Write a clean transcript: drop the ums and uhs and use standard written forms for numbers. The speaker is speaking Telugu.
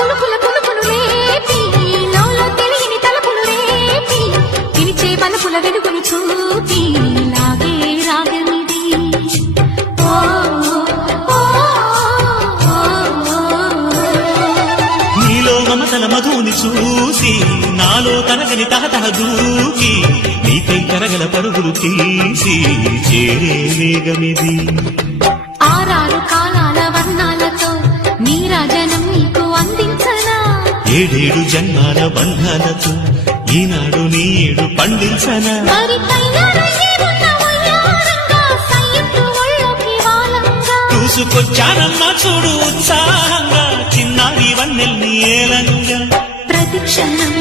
పులుపుల పులుపులు లేపి లోలో తెలియని తలపులు రేపి పిలిచే బలపుల వెలుగులు చూపి లాగే రాగమిది ఓ నీలో మమతల మధుని చూసి నాలో కనకని తహతహ దూకి నీకై కరగల పరుగులు తీసి చేరే వేగమిది ఆరారు కాలాల వర్ణాలతో నీరాజనం నీకు అందించనా ఏడేడు జన్మాల బంధాలతో ఈనాడు నీడు పండించనా మరి చూసుకొచ్చానమ్మా చూడు ఉత్సాహంగా చిన్నారి వన్నెల్ని ఏలంగా ప్రతిక్షణం